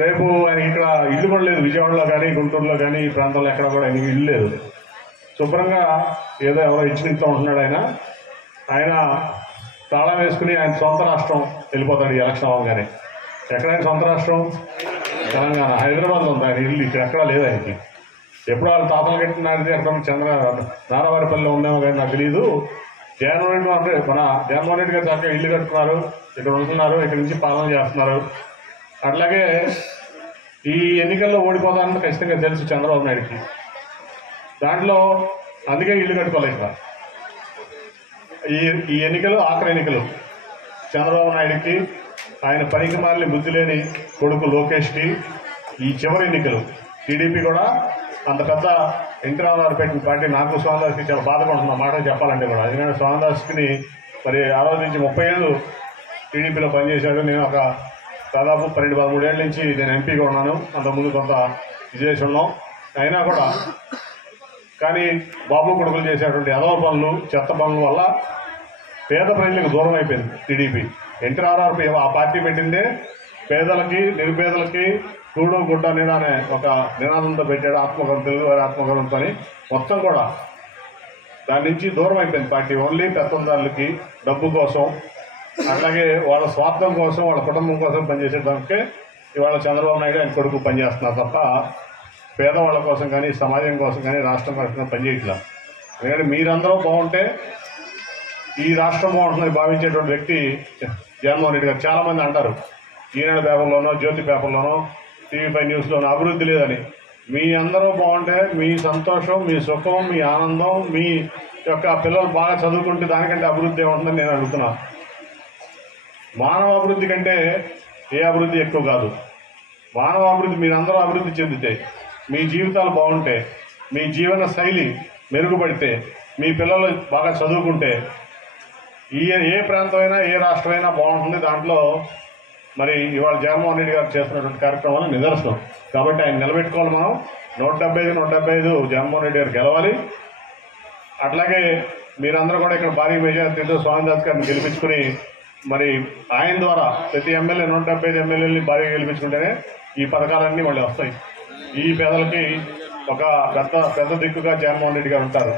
రేపు ఆయన ఇక్కడ ఇల్లు కూడా లేదు, విజయవాడలో కానీ గుంటూరులో కానీ ఈ ప్రాంతంలో ఎక్కడ కూడా ఆయనకి ఇల్లు లేదు. శుభ్రంగా ఏదో ఎవరో ఇచ్చిన ఇంట్లో ఉంటున్నాడు ఆయన తాళం వేసుకుని ఆయన సొంత రాష్ట్రం వెళ్ళిపోతాడు ఈ ఎలక్షన్ అవ్వగానే. ఎక్కడైనా సొంత రాష్ట్రం తెలంగాణ, హైదరాబాద్లో ఉంది ఆయన ఇల్లు, ఇక్కడ ఎక్కడా లేదు ఆయనకి. ఎప్పుడు వాళ్ళు తాతలు కట్టినది ఎక్కడ నారావారిపల్లిలో ఉందేమో కానీ నాకు తెలియదు. జగన్మోహన్ రెడ్డి గారు చక్కగా ఇల్లు కట్టుకున్నారు, ఇక్కడ ఉంటున్నారు, ఇక్కడి నుంచి పాలన చేస్తున్నారు. అట్లాగే ఈ ఎన్నికల్లో ఓడిపోతానని ఖచ్చితంగా తెలుసు చంద్రబాబు నాయుడికి. దాంట్లో అందుకే ఇల్లు కట్టుకోలేదు. ఇక్కడ ఈ ఎన్నికలు ఆఖరి ఎన్నికలు చంద్రబాబు నాయుడికి, ఆయన పనికి మాలిన బుద్ధి లేని కొడుకు లోకేష్కి ఈ చివరి ఎన్నికలు. టీడీపీ కూడా అంత పెద్ద ఎన్టీ రామారావు పెట్టిన పార్టీ. నాకు స్వామిదాస్కి చాలా బాధపడుతున్న మాట చెప్పాలంటే కూడా, ఎందుకంటే స్వామిదాస్కి మరి ఆ రోజు నుంచి 30 ఏళ్ళు టీడీపీలో పనిచేశాడు. నేను ఒక దాదాపు 12-13 ఏళ్ళ నుంచి నేను ఎంపీగా ఉన్నాను. అంతకుముందు కొంత విజయేసి ఉన్నాం. అయినా కూడా కానీ బాబు కొడుకులు చేసేటువంటి అదవ పనులు, చెత్త పనుల వల్ల పేద ప్రజలకు దూరం అయిపోయింది టీడీపీ. ఎన్టీ రామారావు ఆ పార్టీ పెట్టిందే పేదలకి, నిరుపేదలకి కూడు గుడ్డ నీడ అనే ఒక నినాదంతో పెట్టాడు. ఆత్మగౌరవం, తెలుగువారి ఆత్మగౌరవంతో మొత్తం కూడా దాని నుంచి దూరం అయిపోయింది పార్టీ. ఓన్లీ పెత్తందారులకి డబ్బు కోసం, అట్లాగే వాళ్ళ స్వార్థం కోసం, వాళ్ళ కుటుంబం కోసం పనిచేసేదానికే ఇవాళ చంద్రబాబు నాయుడు ఆయన కొడుకు పనిచేస్తున్నారు తప్ప పేదవాళ్ళ కోసం కానీ, సమాజం కోసం కానీ, రాష్ట్రం కోసం పనిచేయట్లా. ఎందుకంటే మీరందరూ బాగుంటే ఈ రాష్ట్రం బాగుంటుందని భావించేటువంటి వ్యక్తి జగన్మోహన్ రెడ్డి గారు. చాలామంది అంటారు ఈనాడు పేపర్లోనో, జ్యోతి పేపర్లోనో, టీవీ5 న్యూస్లోనో అభివృద్ధి లేదని. మీ అందరూ బాగుంటే మీ సంతోషం, మీ సుఖం, మీ ఆనందం, మీ యొక్క పిల్లలు బాగా చదువుకుంటే దానికంటే అభివృద్ధి ఏముంటుందని నేను అడుగుతున్నాను. మానవ అభివృద్ధి కంటే ఏ అభివృద్ధి ఎక్కువ కాదు. మానవ అభివృద్ధి మీరందరూ అభివృద్ధి చెందితే, మీ జీవితాలు బాగుంటే, మీ జీవన శైలి మెరుగుపడితే, మీ పిల్లలు బాగా చదువుకుంటే ఏ ప్రాంతమైనా, ఏ రాష్ట్రమైనా బాగుంటుంది. దాంట్లో మరి ఇవాళ జగన్మోహన్ రెడ్డి గారు చేస్తున్నటువంటి కార్యక్రమాలు నిదర్శనం. కాబట్టి ఆయన నిలబెట్టుకోవాలి. మనం 175 జగన్మోహన్ రెడ్డి గారు గెలవాలి. అట్లాగే మీరందరూ కూడా ఇక్కడ భారీ మెజార్టీతో స్వామిదాస్ గారిని గెలిపించుకుని మరి ఆయన ద్వారా ప్రతి ఎమ్మెల్యే 175 ఎమ్మెల్యేలని భారీగా గెలిపించుకుంటేనే ఈ పథకాలన్నీ మళ్ళీ వస్తాయి. ఈ పేదలకి ఒక పెద్ద దిక్కుగా జగన్మోహన్ రెడ్డి గారు ఉంటారు.